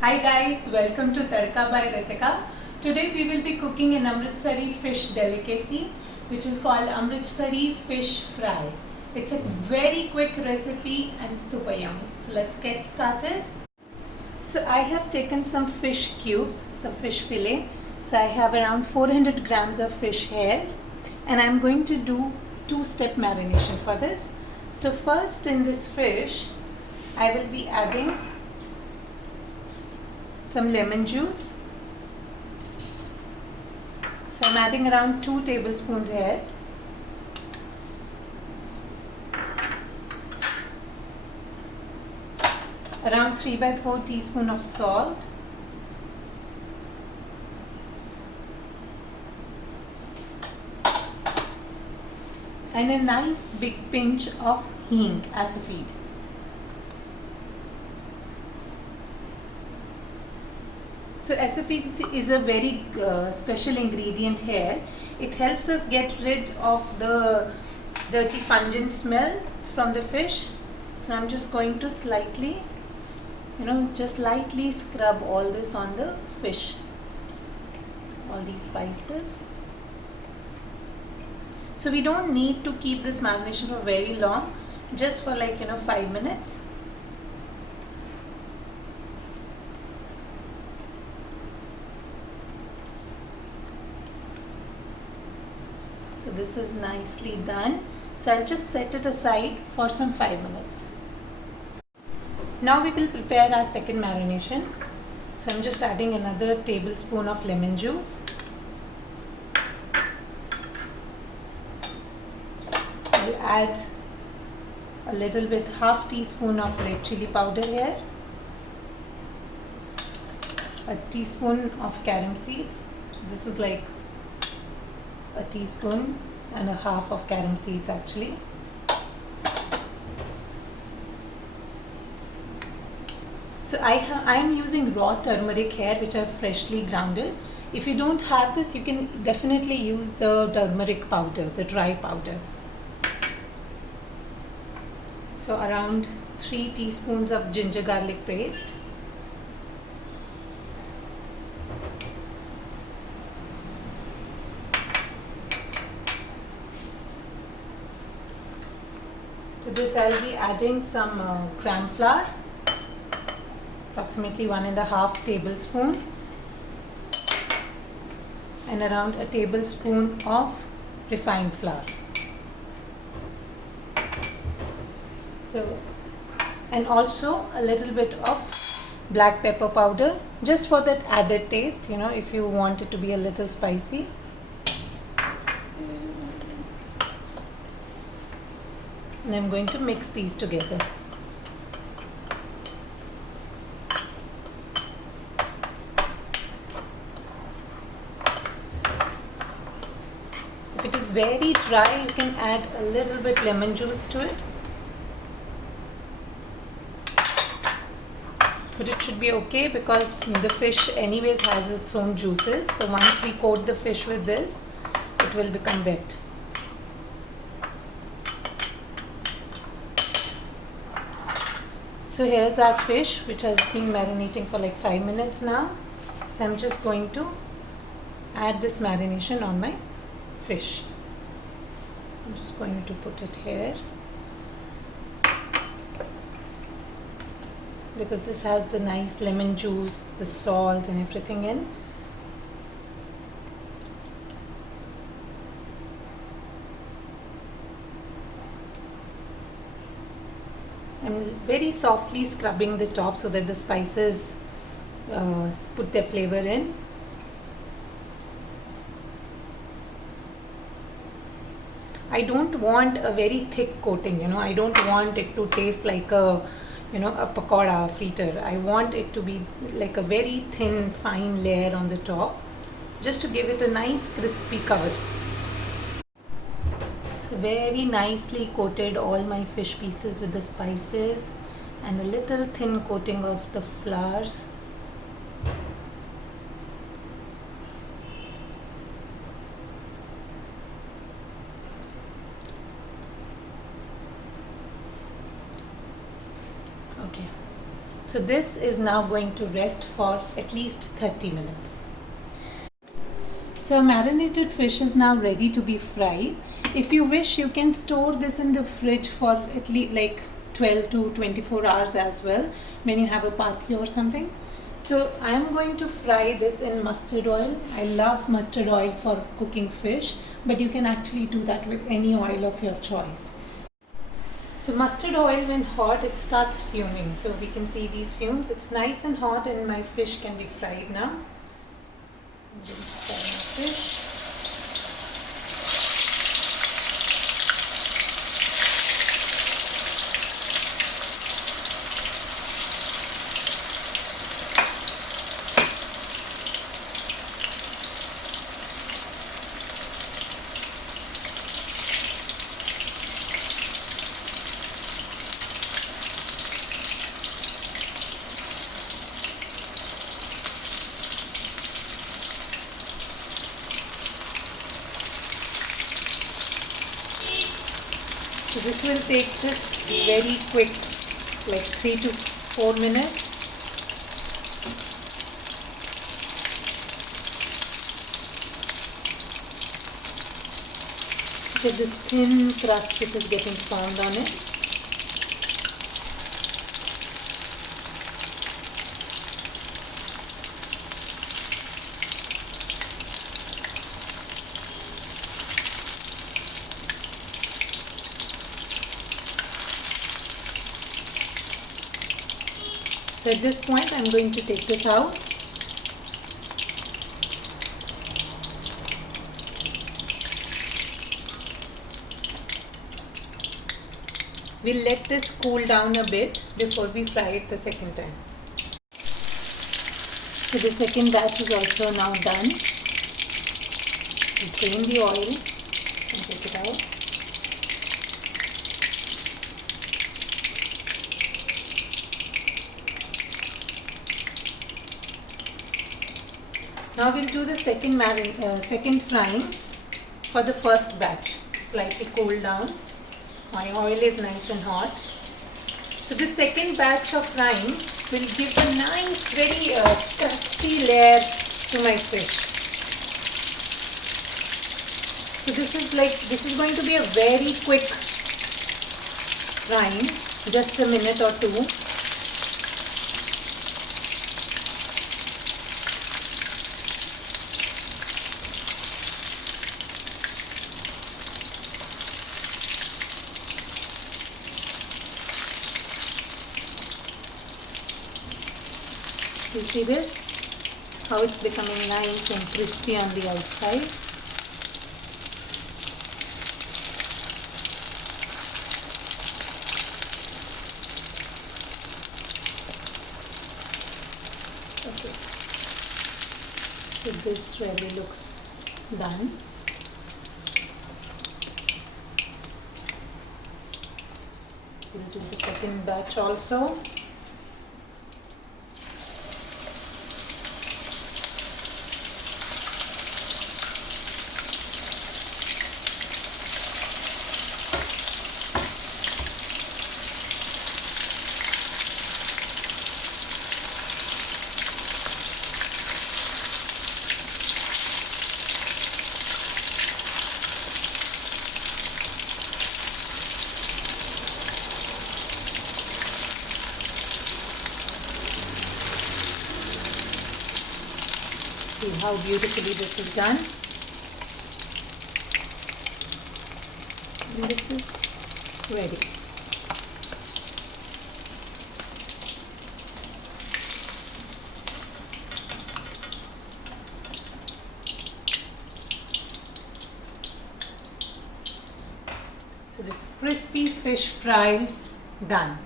Hi guys, welcome to Tadka by Ritika. Today we will be cooking an Amritsari fish delicacy which is called Amritsari fish fry. It's a very quick recipe and super yummy. So let's get started. So I have taken some fish cubes, some fish fillet. So I have around 400 grams of fish here and I'm going to do two-step marination for this. So first in this fish I will be adding some lemon juice. So I'm adding around 2 tablespoons here. Around 3/4 teaspoon of salt. And a nice big pinch of hing as a feed. So asafetida is a very special ingredient here. It helps us get rid of the dirty pungent smell from the fish. So I'm just going to slightly, just lightly scrub all this on the fish. All these spices. So we don't need to keep this marination for very long, just for 5 minutes. So this is nicely done. So I'll just set it aside for some 5 minutes. Now we will prepare our second marination. So I'm just adding another tablespoon of lemon juice. I'll add a little bit, half teaspoon of red chili powder here. A teaspoon of carom seeds. So this is like a teaspoon and a half of carom seeds actually. So I am using raw turmeric here, which I've freshly grounded. If you don't have this, you can definitely use the turmeric powder, the dry powder. So around 3 teaspoons of ginger garlic paste. To this I'll be adding some gram flour, approximately 1.5 tablespoon, and around a tablespoon of refined flour. So, and also a little bit of black pepper powder, just for that added taste, if you want it to be a little spicy. And I'm going to mix these together. If it is very dry, you can add a little bit lemon juice to it. But it should be okay because the fish anyways has its own juices. So once we coat the fish with this, it will become wet. So here's our fish, which has been marinating for 5 minutes now. So I'm just going to add this marination on my fish. I'm just going to put it here because this has the nice lemon juice, the salt and everything in. I'm very softly scrubbing the top so that the spices put their flavor in. I don't want a very thick coating, I don't want it to taste like a pakoda fritter. I want it to be like a very thin, fine layer on the top, just to give it a nice crispy cover. So very nicely coated all my fish pieces with the spices and a little thin coating of the flours. So this is now going to rest for at least 30 minutes. So marinated fish is now ready to be fried. If you wish, you can store this in the fridge for at least like 12 to 24 hours as well when you have a party or something. So I am going to fry this in mustard oil. I love mustard oil for cooking fish, but you can actually do that with any oil of your choice. So mustard oil, when hot, it starts fuming. So we can see these fumes. It's nice and hot and my fish can be fried now. I'm going to fry my fish. So this will take just very quick, like 3 to 4 minutes. Look at this thin crust which is getting formed on it. So at this point, I'm going to take this out. We'll let this cool down a bit before we fry it the second time. So the second batch is also now done. We drain the oil and take it out. Now we'll do the second frying for the first batch. Slightly cool down. My oil is nice and hot. So the second batch of frying will give a nice, very crusty layer to my fish. So this is going to be a very quick frying, just a minute or two. You see this? How it's becoming nice and crispy on the outside. Okay. So this really looks done. We'll do the second batch also. See how beautifully this is done. And this is ready. So this crispy fish fry done.